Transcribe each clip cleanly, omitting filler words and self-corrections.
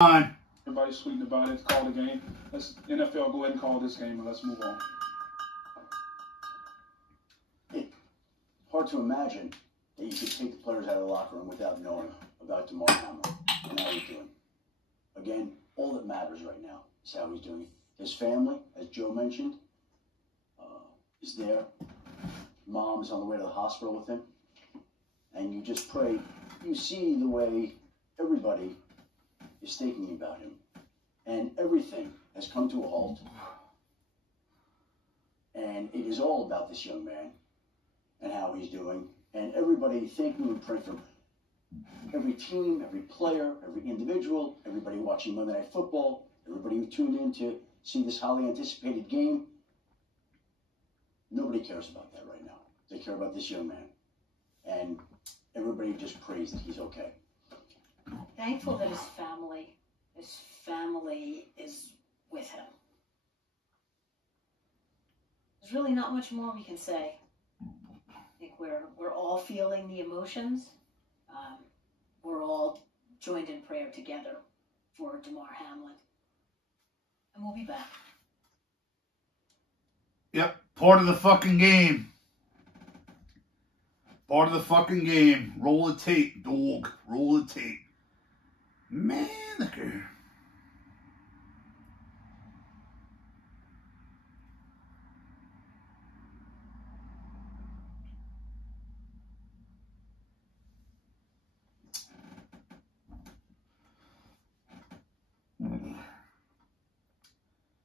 on. Everybody's tweeting about it. Call the game. Let's NFL go ahead and call this game and let's move on. It's hard to imagine that you could take the players out of the locker room without knowing about Damar Hamlin and how he's doing. Again, all that matters right now is how he's doing. His family, as Joe mentioned, is there. Mom's on the way to the hospital with him. And you just pray. You see the way everybody is thinking about him. And everything has come to a halt. And it is all about this young man and how he's doing. And everybody thanking and praying for him. Every team, every player, every individual, everybody watching Monday Night Football, everybody who tuned in to see this highly anticipated game. Nobody cares about that right now. They care about this young man. And everybody just prays that he's okay. Thankful that his family is with him. There's really not much more we can say. I think we're all feeling the emotions. We're all joined in prayer together for Damar Hamlin. And we'll be back. Yep, part of the fucking game. Part of the fucking game. Roll the tape, dog. Roll the tape. Man, look here.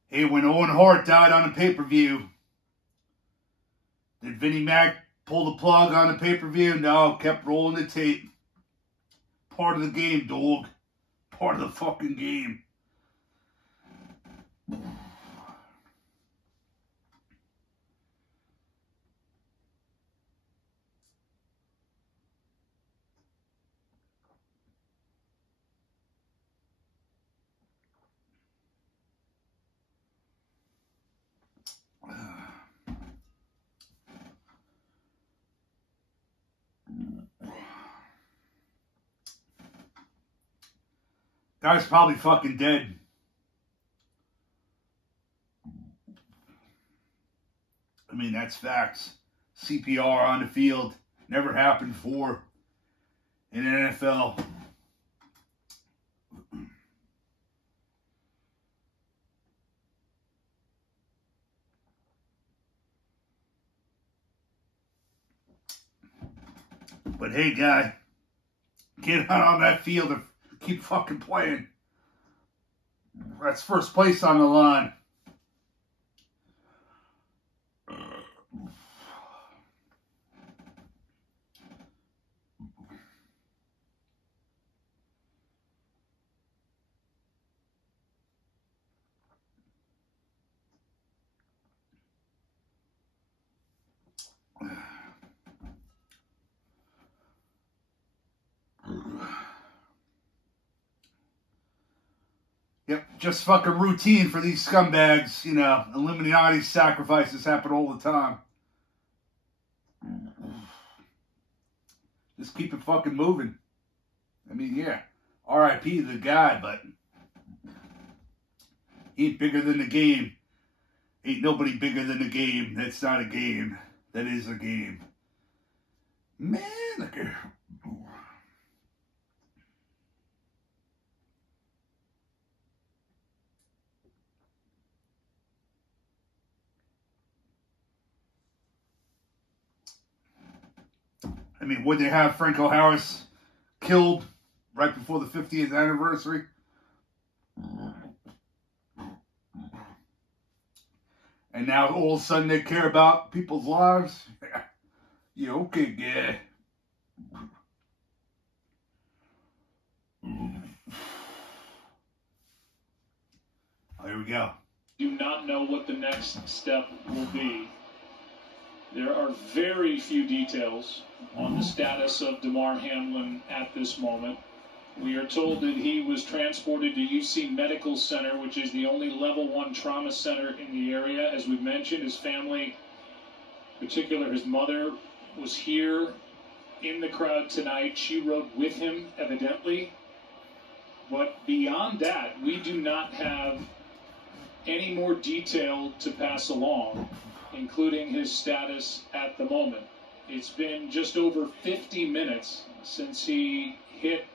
Hey, when Owen Hart died on the pay-per-view, did Vinnie Mac pull the plug on the pay-per-view? No, kept rolling the tape. Part of the game, dog. Part of the fucking game. Guy's probably fucking dead. I mean, that's facts. CPR on the field. Never happened before in the NFL. But hey, guy, get out on that field and keep fucking playing. That's first place on the line. Yep, just fucking routine for these scumbags, you know. Illuminati sacrifices happen all the time. Just keep it fucking moving. I mean, yeah, R.I.P. the guy, but he ain't bigger than the game. Ain't nobody bigger than the game. That's not a game. That is a game. Man, look at her. I mean, would they have Franco Harris killed right before the 50th anniversary? And now all of a sudden they care about people's lives? Yeah, okay, guy. Here we go. Do not know what the next step will be. There are very few details on the status of Damar Hamlin at this moment. We are told that he was transported to UC Medical Center, which is the only level 1 trauma center in the area. As we mentioned, his family, in particular his mother, was here in the crowd tonight. She rode with him, evidently. But beyond that, we do not have any more detail to pass along, including his status at the moment. It's been just over 50 minutes since he hit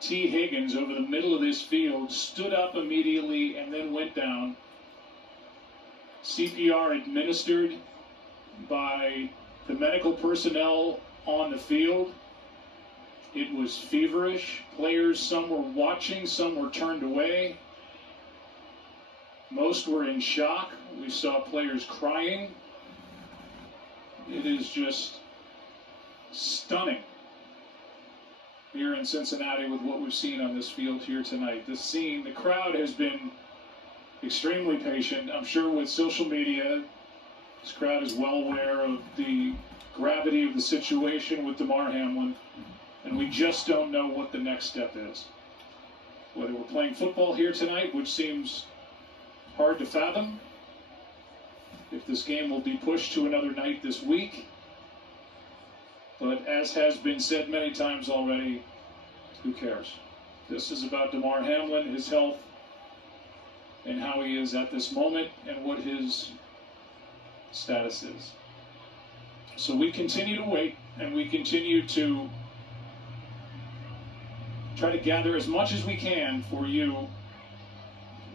T. Higgins over the middle of this field, stood up immediately, and then went down. CPR administered by the medical personnel on the field. It was feverish. Players, some were watching, some were turned away. Most were in shock. We saw players crying. It is just stunning here in Cincinnati with what we've seen on this field here tonight. The scene, the crowd has been extremely patient. I'm sure with social media, this crowd is well aware of the gravity of the situation with Damar Hamlin, and we just don't know what the next step is. Whether we're playing football here tonight, which seems hard to fathom, if this game will be pushed to another night this week. But as has been said many times already, who cares? This is about Damar Hamlin, his health, and how he is at this moment, and what his status is. So we continue to wait, and we continue to try to gather as much as we can for you,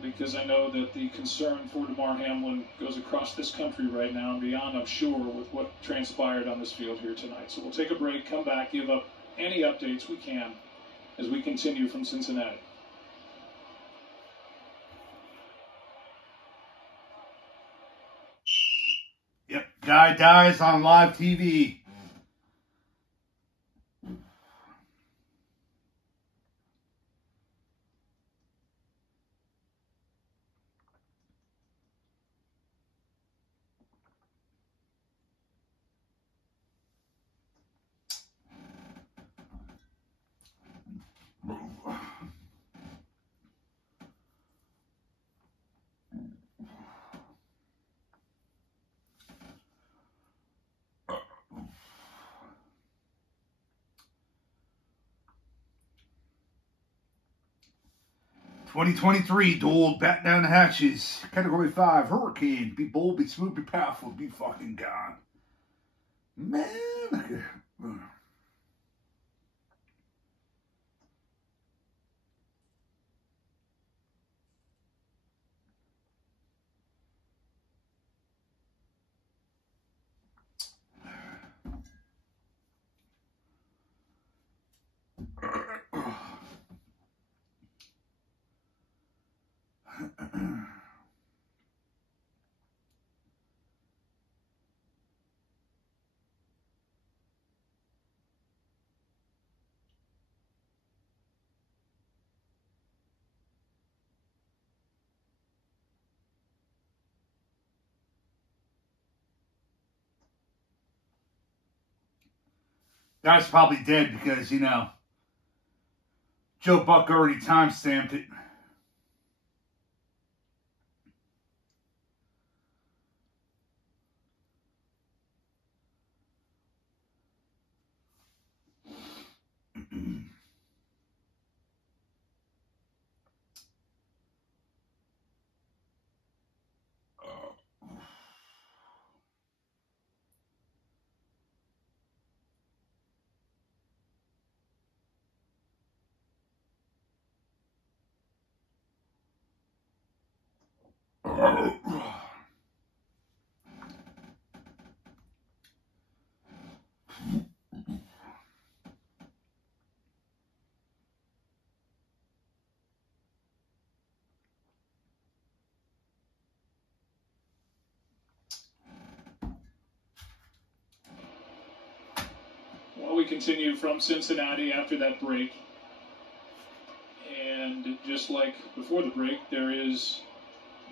because I know that the concern for Damar Hamlin goes across this country right now and beyond, I'm sure, with what transpired on this field here tonight. So we'll take a break, come back, give up any updates we can as we continue from Cincinnati. Yep, guy dies on live TV. "2023 duel, bat down the hatches. Category 5, Hurricane. Be bold, be smooth, be powerful, be fucking gone." Man, guy's probably dead because, you know, Joe Buck already time-stamped it. Well, we continue from Cincinnati after that break. And just like before the break, there is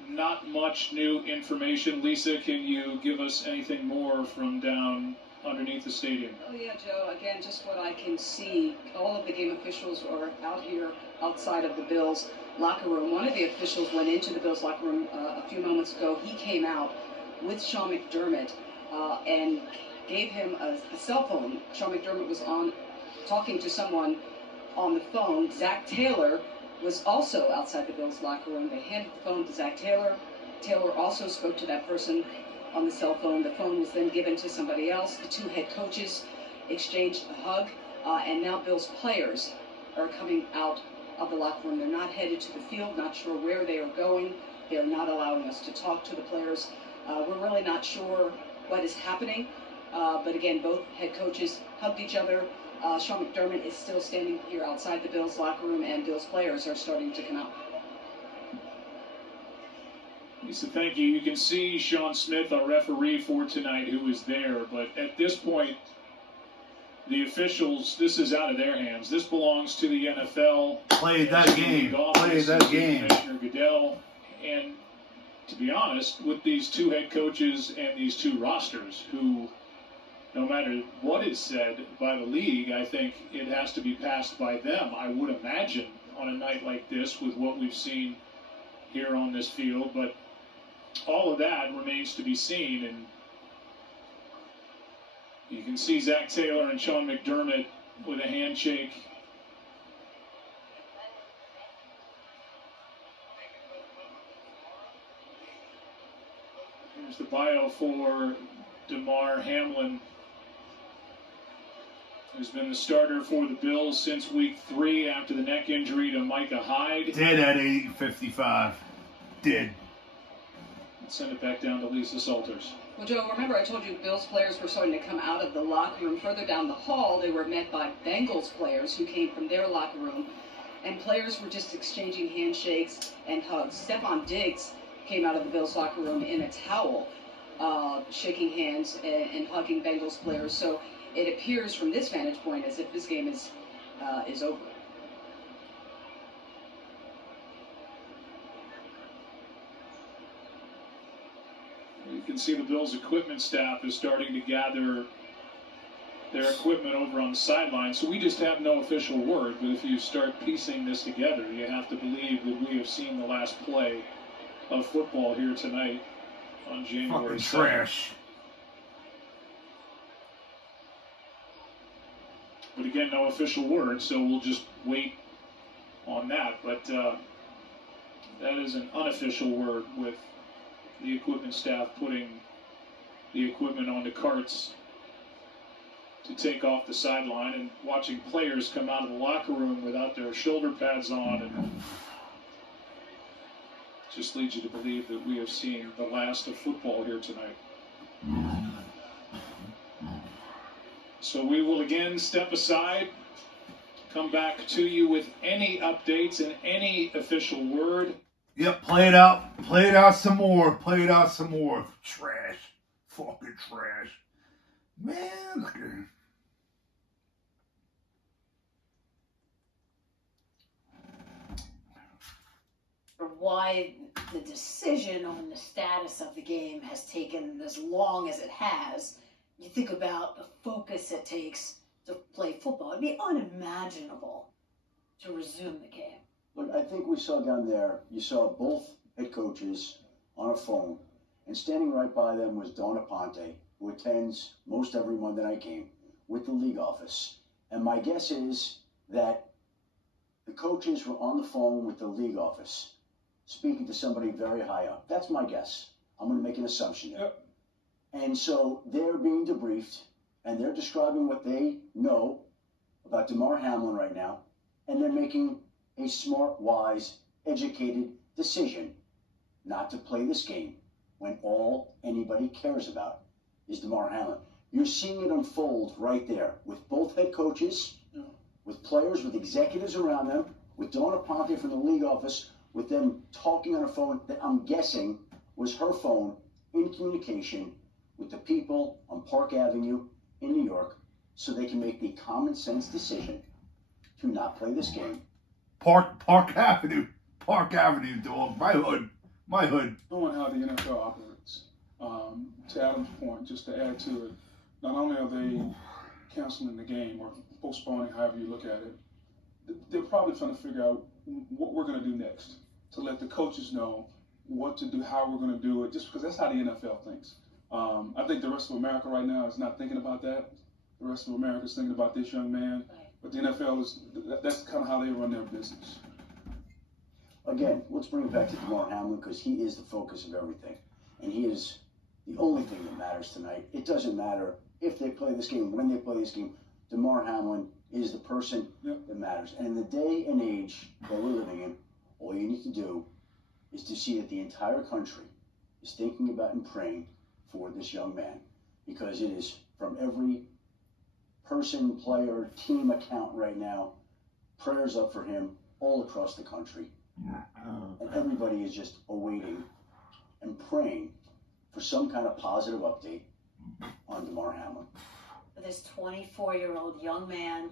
not much new information. Lisa, can you give us anything more from down underneath the stadium? Oh, yeah, Joe. Again, just what I can see, all of the game officials are out here outside of the Bills locker room. One of the officials went into the Bills locker room a few moments ago. He came out with Sean McDermott and gave him a cell phone. Sean McDermott was on talking to someone on the phone. Zach Taylor was also outside the Bills locker room. They handed the phone to Zach Taylor. Taylor also spoke to that person on the cell phone. The phone was then given to somebody else. The two head coaches exchanged a hug, and now Bills players are coming out of the locker room. They're not headed to the field, not sure where they are going. They're not allowing us to talk to the players. We're really not sure what is happening, but again, both head coaches hugged each other. Sean McDermott is still standing here outside the Bills locker room, and Bills players are starting to come out. Lisa, thank you. You can see Sean Smith, our referee for tonight, who is there. But at this point, the officials, this is out of their hands. This belongs to the NFL. Play that game. Play that game. Commissioner Goodell. And to be honest, with these two head coaches and these two rosters, who, no matter what is said by the league, I think it has to be passed by them. I would imagine on a night like this with what we've seen here on this field. But all of that remains to be seen. And you can see Zach Taylor and Sean McDermott with a handshake. Here's the bio for Damar Hamlin, who's been the starter for the Bills since week 3 after the neck injury to Micah Hyde. Did at 8:55. Did. Let's send it back down to Lisa Salters. Well, Joe, remember I told you Bills players were starting to come out of the locker room. Further down the hall, they were met by Bengals players who came from their locker room, and players were just exchanging handshakes and hugs. Stephon Diggs came out of the Bills locker room in a towel, shaking hands and hugging Bengals players. So it appears from this vantage point as if this game is over. You can see the Bills equipment staff is starting to gather their equipment over on the sideline. So we just have no official word, but if you start piecing this together, you have to believe that we have seen the last play of football here tonight on January 2nd. Trash. But again, no official word, so we'll just wait on that. But that is an unofficial word with the equipment staff putting the equipment onto carts to take off the sideline, and watching players come out of the locker room without their shoulder pads on, and just leads you to believe that we have seen the last of football here tonight. So we will again step aside, come back to you with any updates and any official word. Yep, play it out. Play it out some more. Play it out some more. Trash. Fucking trash. Man, look at him. For why the decision on the status of the game has taken as long as it has, you think about the focus it takes to play football. It'd be unimaginable to resume the game. Look, I think we saw down there, you saw both head coaches on a phone, and standing right by them was Donna Ponte, who attends most every Monday night game with the league office. And my guess is that the coaches were on the phone with the league office, speaking to somebody very high up. That's my guess. I'm going to make an assumption there. Yep. And so they're being debriefed, and they're describing what they know about Damar Hamlin right now, and they're making a smart, wise, educated decision not to play this game when all anybody cares about is Damar Hamlin. You're seeing it unfold right there with both head coaches, with players, with executives around them, with Donna Ponte from the league office, with them talking on a phone that I'm guessing was her phone in communication with the people on Park Avenue in New York so they can make the common sense decision to not play this game. Park Avenue, dog. My hood. Knowing how the NFL operates, to Adam's point, just to add to it, not only are they canceling the game or postponing, however you look at it, they're probably trying to figure out what we're going to do next to let the coaches know what to do, how we're going to do it, just because that's how the NFL thinks. I think the rest of America right now is not thinking about that. The rest of America is thinking about this young man. But the NFL that's kind of how they run their business. Again, let's bring it back to Damar Hamlin because he is the focus of everything. And he is the only thing that matters tonight. It doesn't matter if they play this game, when they play this game. Damar Hamlin is the person that matters. And in the day and age that we're living in, all you need to do is to see that the entire country is thinking about and praying for this young man. Because it is from every person, player, team account right now, prayers up for him all across the country. And everybody is just awaiting and praying for some kind of positive update on Damar Hamlin. This 24-year-old young man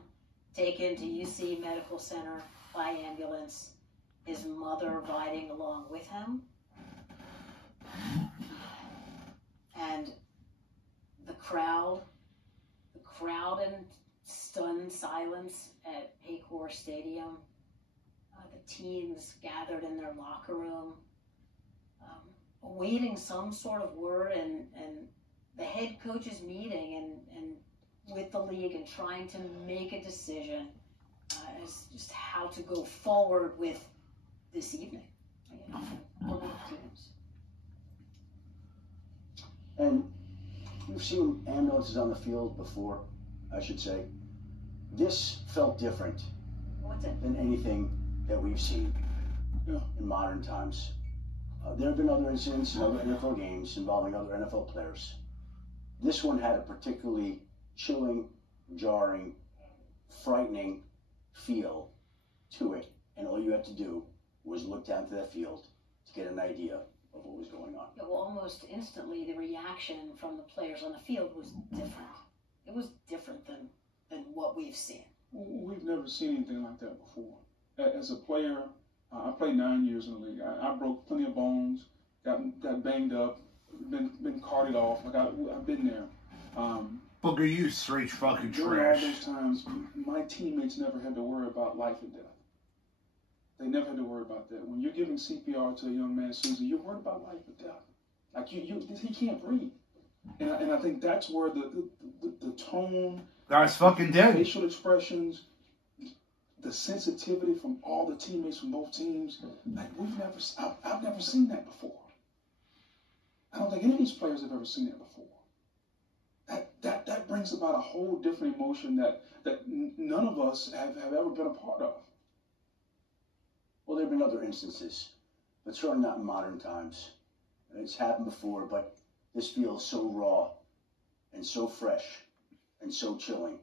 taken to UC Medical Center by ambulance, his mother riding along with him. And the crowd in stunned silence at Paycor Stadium. The teams gathered in their locker room, awaiting some sort of word, and the head coaches meeting and with the league and trying to make a decision as just how to go forward with this evening. For both teams. And we've seen ambulances on the field before, I should say. This felt different than anything that we've seen in modern times. There have been other incidents in other NFL games involving other NFL players. This one had a particularly chilling, jarring, frightening feel to it. And all you had to do was look down to that field to get an idea of what was going on. Yeah, well, almost instantly, the reaction from the players on the field was different. It was different than what we've seen. We've never seen anything like that before. As a player, I played 9 years in the league. I broke plenty of bones, got banged up, been carted off. Like I've been there. Booger, you straight fucking During trash. all those times, my teammates never had to worry about life and death. They never had to worry about that. When you're giving CPR to a young man, Susan, you're worried about life and death. Like he can't breathe. And I think that's where the tone, Guy's fucking dead. facial expressions, the sensitivity from all the teammates from both teams, like I've never seen that before. I don't think any of these players have ever seen that before. That brings about a whole different emotion that none of us have ever been a part of. Well, there have been other instances, but certainly not in modern times. It's happened before, but this feels so raw and so fresh and so chilling.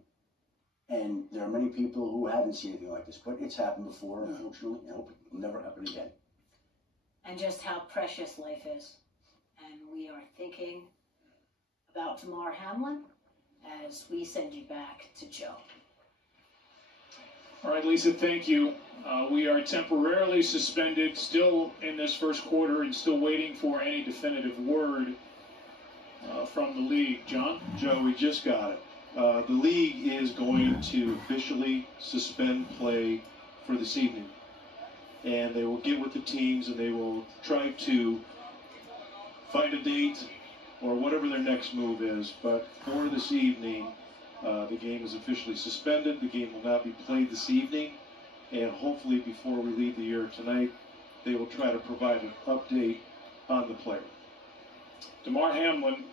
And there are many people who haven't seen anything like this, but it's happened before, unfortunately. I hope it will never happen again. And just how precious life is. And we are thinking about Damar Hamlin as we send you back to Joe. All right, Lisa, thank you. We are temporarily suspended, still in this first quarter, and still waiting for any definitive word from the league. John? Joe, we just got it. The league is going to officially suspend play for this evening. And they will get with the teams and they will try to find a date or whatever their next move is. But for this evening, the game is officially suspended. The game will not be played this evening. And hopefully before we leave the air tonight, they will try to provide an update on the player. Damar Hamlin,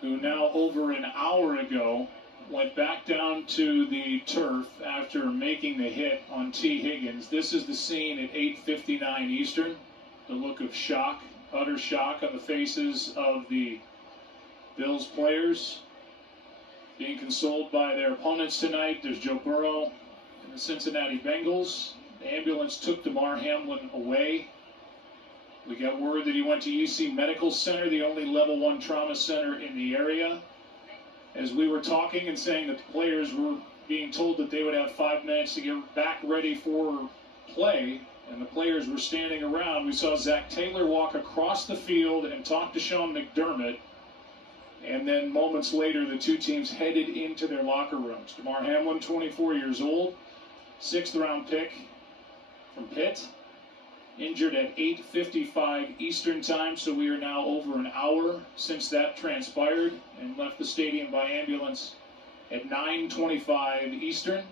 who now over an hour ago went back down to the turf after making the hit on T. Higgins. This is the scene at 8:59 Eastern. The look of shock, utter shock on the faces of the Bills players, being consoled by their opponents tonight. There's Joe Burrow and the Cincinnati Bengals. The ambulance took Damar Hamlin away. We got word that he went to UC Medical Center, the only level 1 trauma center in the area. As we were talking and saying that the players were being told that they would have 5 minutes to get back ready for play, and the players were standing around, we saw Zach Taylor walk across the field and talk to Sean McDermott. And then moments later, the two teams headed into their locker rooms. Damar Hamlin, 24 years old, 6th-round pick from Pitt, injured at 8:55 Eastern time, so we are now over an hour since that transpired, and left the stadium by ambulance at 9:25 Eastern.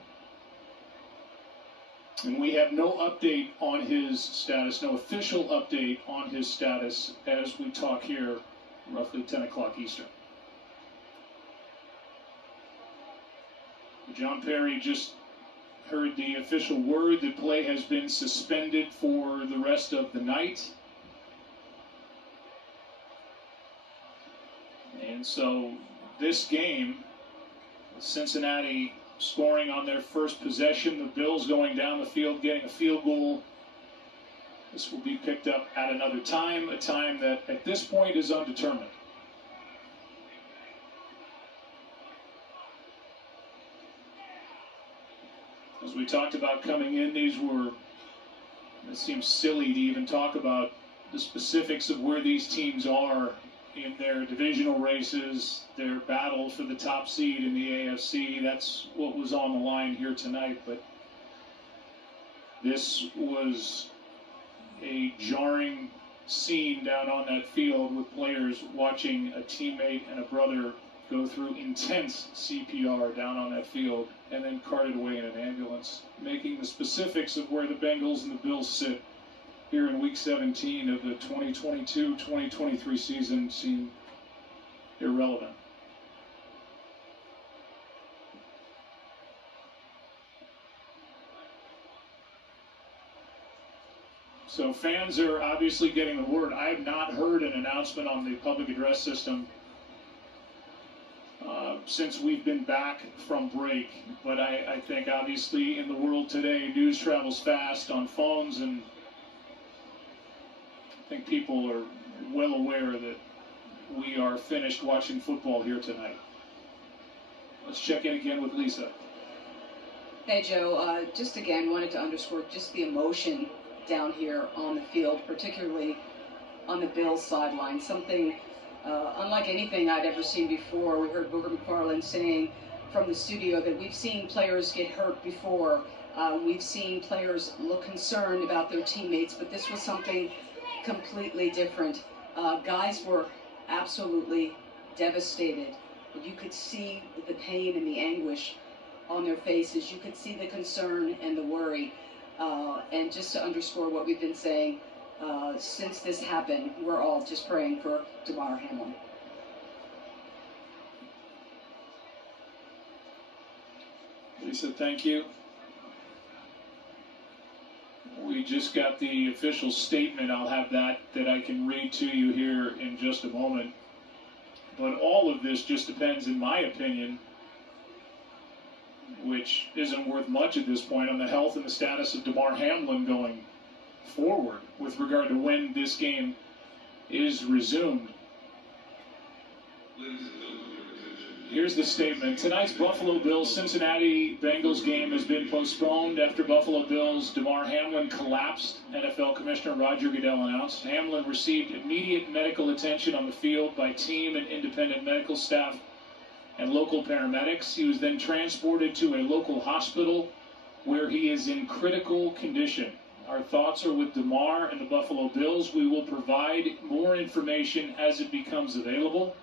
And we have no update on his status, no official update on his status as we talk here, roughly 10 o'clock Eastern. John Perry just heard the official word that play has been suspended for the rest of the night. And so this game, Cincinnati scoring on their first possession, the Bills going down the field, getting a field goal. This will be picked up at another time, a time that at this point is undetermined. As we talked about coming in, it seems silly to even talk about the specifics of where these teams are in their divisional races, their battle for the top seed in the AFC. That's what was on the line here tonight. But this was a jarring scene down on that field with players watching a teammate and a brother go through intense CPR down on that field and then carted away in an ambulance, making the specifics of where the Bengals and the Bills sit here in Week 17 of the 2022-2023 season seem irrelevant. So fans are obviously getting the word. I have not heard an announcement on the public address system since we've been back from break. But I think obviously in the world today, news travels fast on phones, and I think people are well aware that we are finished watching football here tonight. Let's check in again with Lisa. Hey, Joe. Just again wanted to underscore just the emotion down here on the field, particularly on the Bills sideline. Something unlike anything I'd ever seen before. We heard Booger McFarland saying from the studio that we've seen players get hurt before. We've seen players look concerned about their teammates, but this was something completely different. Guys were absolutely devastated. You could see the pain and the anguish on their faces. You could see the concern and the worry. And just to underscore what we've been saying, since this happened, we're all just praying for Damar Hamlin. Lisa, thank you. We just got the official statement. I'll have that I can read to you here in just a moment. But all of this just depends, in my opinion, which isn't worth much at this point, on the health and the status of Damar Hamlin going forward with regard to when this game is resumed. Here's the statement. Tonight's Buffalo Bills-Cincinnati Bengals game has been postponed after Buffalo Bills' Damar Hamlin collapsed, NFL Commissioner Roger Goodell announced. Hamlin received immediate medical attention on the field by team and independent medical staff and local paramedics. He was then transported to a local hospital where he is in critical condition. Our thoughts are with Damar and the Buffalo Bills. We will provide more information as it becomes available.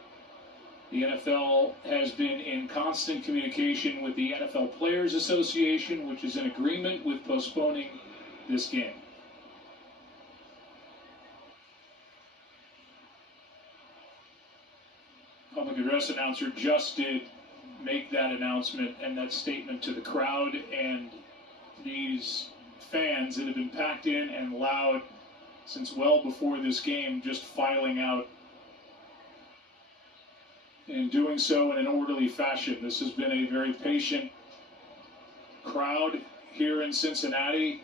The NFL has been in constant communication with the NFL Players Association, which is in agreement with postponing this game. Public address announcer just did make that announcement and that statement to the crowd, and these fans that have been packed in and loud since well before this game just filing out and doing so in an orderly fashion. This has been a very patient crowd here in Cincinnati.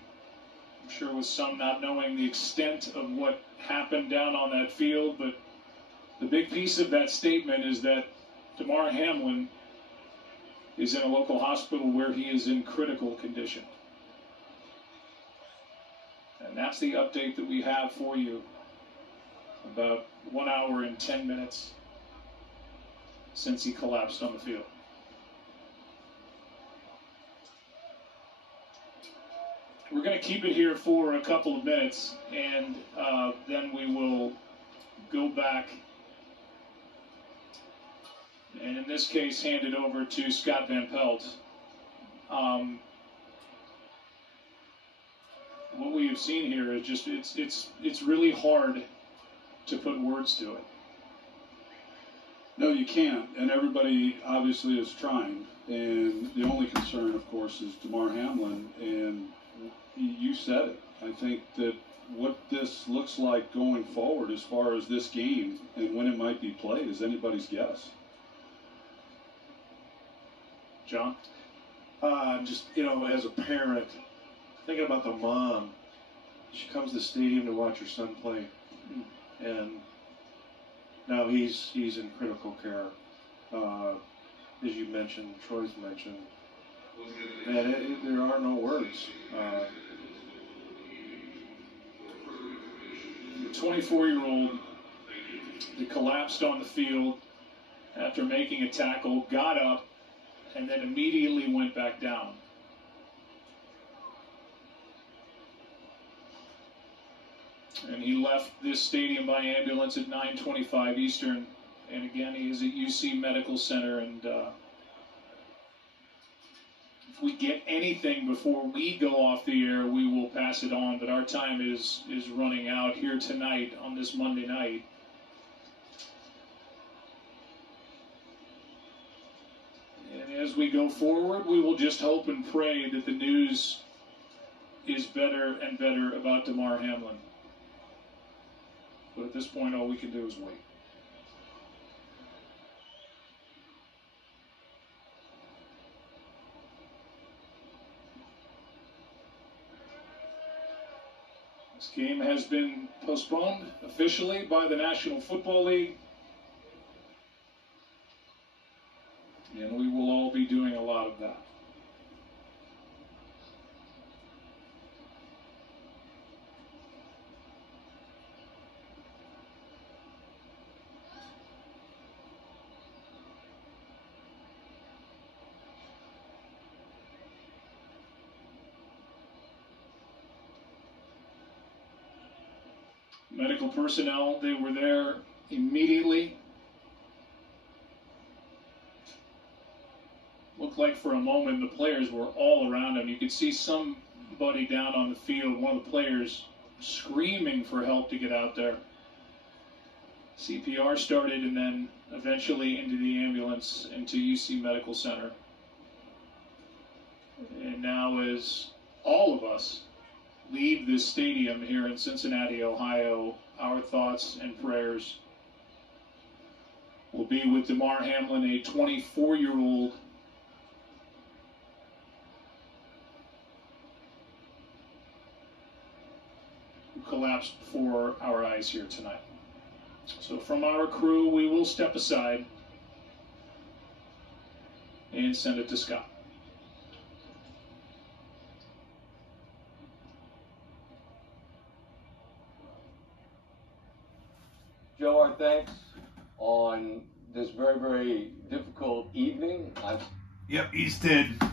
I'm sure with some not knowing the extent of what happened down on that field, but the big piece of that statement is that Damar Hamlin is in a local hospital where he is in critical condition. And that's the update that we have for you. About 1 hour and 10 minutes since he collapsed on the field. We're going to keep it here for a couple of minutes, and then we will go back and in this case handed over to Scott Van Pelt. What we have seen here is just it's really hard to put words to it. No, you can't, and everybody obviously is trying. And the only concern, of course, is Damar Hamlin, and you said it. I think that what this looks like going forward as far as this game and when it might be played is anybody's guess. John? Just, as a parent, thinking about the mom, she comes to the stadium to watch her son play, and now he's in critical care. As you mentioned, Troy's mentioned, man, there are no words. The 24-year-old that collapsed on the field after making a tackle, got up, and then immediately went back down. And he left this stadium by ambulance at 9:25 Eastern. And again, he is at UC Medical Center. And if we get anything before we go off the air, we will pass it on. But our time is running out here tonight on this Monday night. And as we go forward, we will just hope and pray that the news is better and better about Damar Hamlin. But at this point, all we can do is wait. This game has been postponed officially by the National Football League. And we will all be doing a lot of that. Medical personnel, they were there immediately. Looked like for a moment the players were all around him. You could see somebody down on the field, one of the players screaming for help to get out there. CPR started and then eventually into the ambulance into UC Medical Center. And now as all of us leave this stadium here in Cincinnati, Ohio, our thoughts and prayers will be with Damar Hamlin, a 24-year-old who collapsed before our eyes here tonight. So from our crew, we will step aside and send it to Scott. Joe, our thanks on this very, very difficult evening. Yep, he's dead.